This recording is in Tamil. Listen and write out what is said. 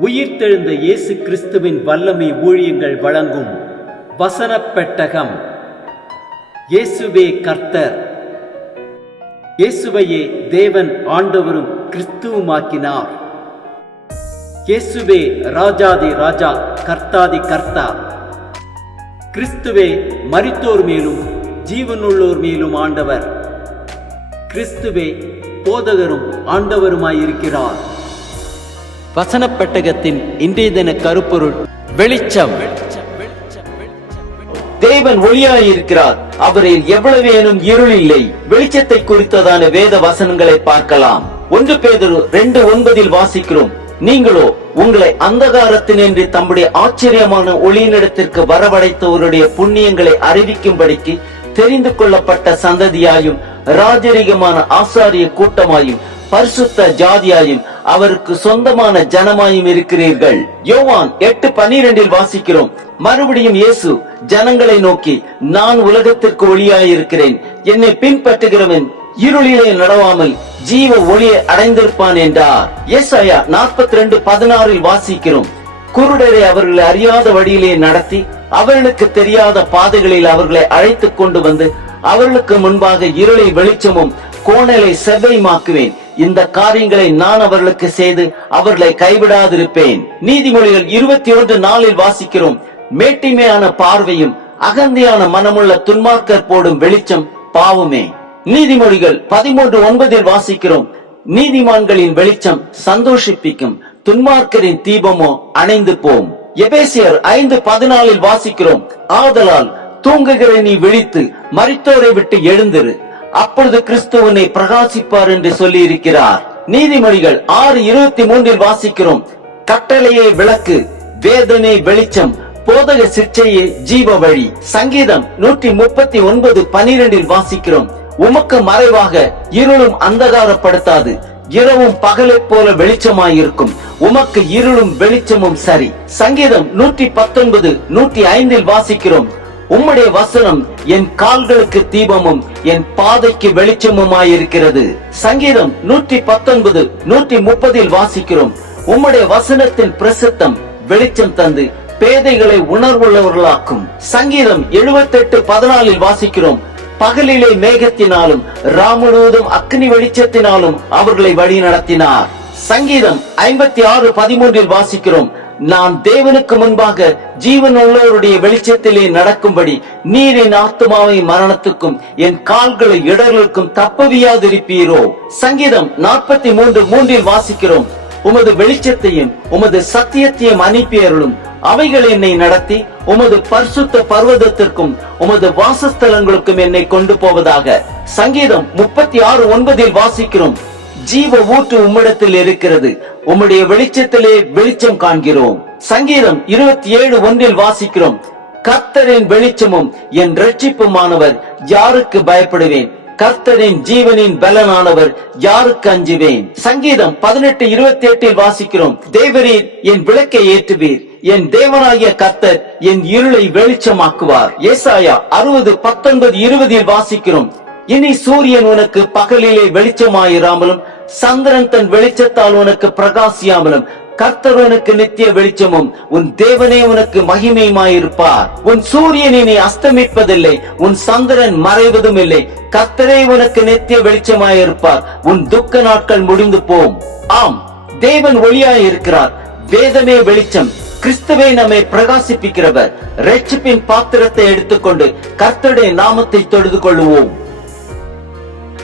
உயிர்த்தெழுந்த இயேசு கிறிஸ்துவின் வல்லமை ஊழியங்கள் வழங்கும் வசனப் பெட்டகம். இயேசுவே கர்த்தர். இயேசுவையே தேவன் ஆண்டவரும் கிறிஸ்துவுமாக்கினார். இயேசுவே ராஜாதி ராஜா, கர்த்தாதி கர்த்தா. கிறிஸ்துவே மரித்தோர் மேலும் ஜீவனுள்ளோர் மேலும் ஆண்டவர். கிறிஸ்துவே போதகரும் ஆண்டவருமாயிருக்கிறார். வசனப் பெட்டகத்தின் இன்றைய தின கருப்பொருள் வெளிச்சம். தேவன் ஒளியாயிருக்கிறார், அவரில் எவ்வளவேனும் இருள் இல்லை. வெளிச்சத்தை குறித்ததான வேத வசனங்களை பார்க்கலாம். 1 பேதுரு 2:9 வாசிக்கிறோம், நீங்களோ உங்களை அந்தகாரத்தினின்று தம்முடைய ஆச்சரியமான ஒளியினிடத்திற்கு வரவழைத்தவருடைய புண்ணியங்களை அறிவிக்கும்படிக்கு தெரிந்து கொள்ளப்பட்ட சந்ததியாயும் ராஜரீகமான ஆசாரிய கூட்டமாயும் பரிசுத்த ஜாதியாயும் அவருக்கு சொந்தமான ஜனமாயும் இருக்கிறீர்கள். யோவான் 8:12 வாசிக்கிறோம், மறுபடியும் இயேசு ஜனங்களை நோக்கி, நான் உலகத்திற்கு ஒளியாயிருக்கிறேன், என்னை பின்பற்றுகிறவன் இருளிலே நடவாமல் ஜீவ ஒளியை அடைந்திருப்பான் என்றார். ஏசாயா 42:16 வாசிக்கிறோம், குருடரை அவர்களை அறியாத வழியிலே நடத்தி அவர்களுக்கு தெரியாத பாதைகளில் அவர்களை அழைத்துக் கொண்டு வந்து அவர்களுக்கு முன்பாக இருளை வெளிச்சமும் கோணலை செவ்வையுமாக்குவேன். இந்த காரியங்களை நான் அவர்களுக்கு செய்து அவர்களை கைவிடாதிருப்பேன். நீதிமொழிகள் 21:4 வாசிக்கிறோம், மேட்டிமையான பார்வையும் அகந்தையான மனமுள்ள துன்மார்க்கர் போடும் வெளிச்சம் பாவமே. நீதிமொழிகள் 13:9 வாசிக்கிறோம், நீதிமான்களின் வெளிச்சம் சந்தோஷிப்பிக்கும், துன்மார்க்கரின் தீபமோ அணைந்து போம். எபேசியர் 5:14 வாசிக்கிறோம், ஆதலால் தூங்குகிற நீ விழித்து மரித்தோரை விட்டு எழுந்திரு, அப்பொழுது கிறிஸ்துவனை பிரகாசிப்பார் என்று சொல்லி இருக்கிறார். நீதிமொழிகள் 6:23 வாசிக்கிறோம், கட்டளையே விளக்கு, வேதனை வெளிச்சம், போதக சிற்சையே ஜீவ வழி. சங்கீதம் 139:12 வாசிக்கிறோம், உமக்கு மறைவாக இருளும் அந்தகாரப்படுத்தாது, இரவும் பகலை போல வெளிச்சமாயிருக்கும், உமக்கு இருளும் வெளிச்சமும் சரி. சங்கீதம் 119:105 வாசிக்கிறோம், உம்முடைய வசனம் என் கால்களுக்கு தீபமும் என் பாதைக்கு வெளிச்சமுமாயிருக்கிறது. சங்கீதம் 119:130 வாசிக்கிறோம், உம்முடைய வசனத்தின் பிரசித்தம் வெளிச்சம் தந்து பேதைகளை உணர்வுள்ளவர்களாக்கும். சங்கீதம் 78:14 வாசிக்கிறோம், பகலிலே மேகத்தினாலும் முழுவதும் அக்னி வெளிச்சத்தினாலும் அவர்களை வழி நடத்தினார். சங்கீதம் 56:13 வாசிக்கிறோம், நான் தேவனுக்கு முன்பாக ஜீவன் உள்ளவருடைய வெளிச்சத்திலே நடக்கும்படி நீர் என் ஆத்துமாவை மரணத்துக்கும் என் கால்களை இடர்களுக்கும் தப்பவியாதிருப்பீரோ. சங்கீதம் 43:3 வாசிக்கிறோம், உமது வெளிச்சத்தையும் உமது சத்தியத்தையும் அனுப்பியருளும், அவைகள் என்னை நடத்தி உமது பரிசுத்த பர்வதத்திற்கும் உமது வாசஸ்தலங்களுக்கும் என்னை கொண்டு போவதாக. சங்கீதம் 36:9 வாசிக்கிறோம், ஜீவ ஊற்று உம்மிடத்தில் இருக்கிறது, உம்முடைய வெளிச்சத்திலே வெளிச்சம் காண்கிறோம். சங்கீதம் 27:1 வாசிக்கிறோம், கர்த்தரின் வெளிச்சமும் என் இரட்சிப்புமானவர், யாருக்கு பயப்படுவேன், கர்த்தரின் ஜீவனின் பலனானவர், யாருக்கு அஞ்சுவேன். சங்கீதம் 18:28 வாசிக்கிறோம், தேவரீர் என் விளக்கை ஏற்றுவீர், என் தேவனாகிய கர்த்தர் என் இருளை வெளிச்சமாக்குவார். ஏசாயா 60:19-20 வாசிக்கிறோம், இனி சூரியன் உனக்கு பகலிலே வெளிச்சமாயிராமலும் சந்திரன் தன் வெளிச்சத்தால் உனக்கு பிரகாசியாமலும் கர்த்தர் உனக்கு நித்திய வெளிச்சமும் உன் தேவனே உனக்கு மகிமையுமாயிருப்பார். உன் சூரியன் இனி அஸ்தமிப்பதில்லை, உன் சந்திரன் மறைவதும் இல்லை, கர்த்தரே உனக்கு நித்திய வெளிச்சமாயிருப்பார். உன் துக்க நாட்கள் முடிந்து போம். ஆம், தேவன் ஒளியாயிருக்கிறார், வேதமே வெளிச்சம், கிறிஸ்துவே நம்மை பிரகாசிப்பிக்கிறவர். இரட்சிப்பின் பாத்திரத்தை எடுத்துக்கொண்டு கர்த்தருடைய நாமத்தை தொழுது கொள்வோம்.